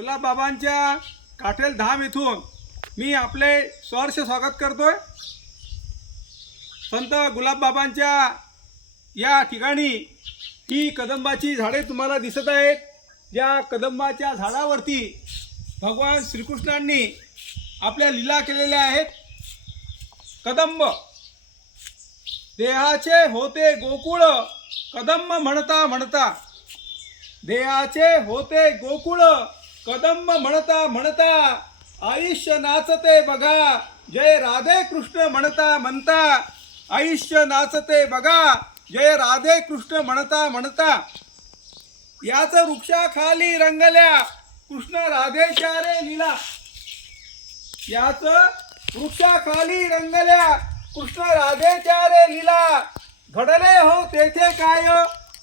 गुलाबबाबांच्या काठेल धाम इथून मी आपले सहर्ष स्वागत करतोय. संत गुलाबबाबांच्या या ठिकाणी ही कदंबाची झाडे तुम्हाला दिसत आहेत. ज्या कदंबाच्या झाडावरती भगवान श्रीकृष्णांनी आपल्या लीला केलेल्या आहेत. कदंब. देहाचे होते गोकुळ कदंब म्हणता म्हणता. देहाचे होते गोकुळ कदंब म्हणता म्हणता आयुष्य नाचते बघा. जय राधे कृष्ण म्हणता म्हणता आयुष्य नाचते बघा. जय राधे कृष्ण म्हणता म्हणता. याच वृक्षाखाली रंगल्या कृष्ण राधेच्या रे लिला. याच वृक्षाखाली रंगल्या कृष्ण राधेच्या रे लिला. घडले हो तेथे काय?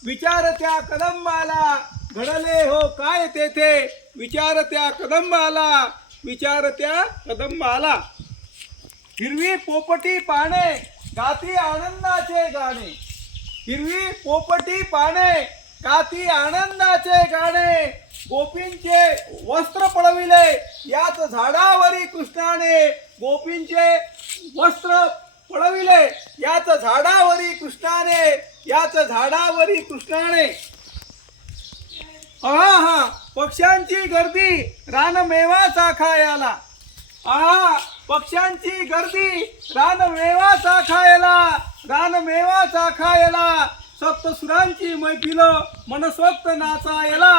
विचार त्या कदंबाला. घडले हो काय तेथे? विचार त्या कदंबाला विचार त्या कदंबाला. हिरवी पोपटी पाने गाती आनंदाचे गाणे. हिरवी पोपटी पाने गाती आनंदाचे गाणे. गोपींचे वस्त्र पळविले याच झाडावरी कृष्णाने. गोपींचे वस्त्र पळविले याच झाडावरी कृष्णाने. याच झाडावरी कृष्णाने. हा हा. पक्ष्यांची गर्दी रानमेवाचा खायला आहा पक्ष्यांची गर्दी रानमेवाचा खायला रानमेवाचा खायला सप्तसुरांची मैफिल मनसोक्त नाचायला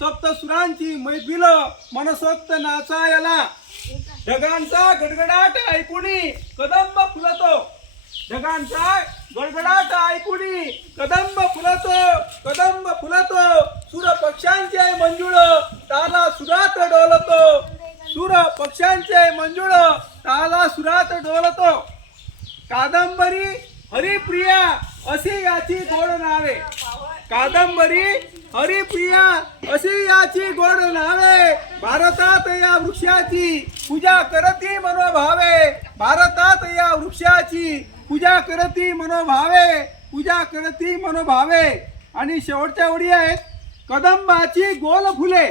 सप्तसुरांची मैफिल मनसोक्त नाचायला. ढगांचा गडगडाट ऐकुणी कदंब फुलतो. ढगांचा गडगडाट ऐकुणी कदंब फुलतो. कदंब फुलतो सुर पक्ष्यांचे मंजुळ ताला सुरात डोलतो सुर पक्ष्यांचे मंजुळ ताला सुरात डोलतो कादंबरी हरिप्रिया अशी याची गोड नावे. कादंबरी हरिप्रिया अशी याची गोड नावे. भारतात या वृक्षाची पूजा करती मनोभावे. भारतात या वृक्षाची पूजा करती मनोभावे. पूजा करती मनोभावे. आणि शेवटच्या ओळी आहेत. कदंबाची गोल फुले.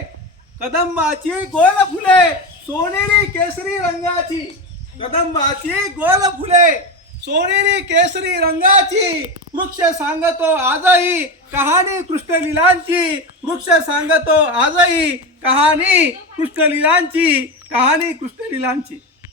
कदंबाची गोल फुले. सोनेरी केसरी रंगाची. कदंबाची गोल फुले. सोनेरी केसरी रंगाची. वृक्ष सांगतो आजही कहाणी कृष्णलीलांची. वृक्ष सांगतो आजही कहाणी कृष्णलीलांची. कहाणी कृष्णलीलांची.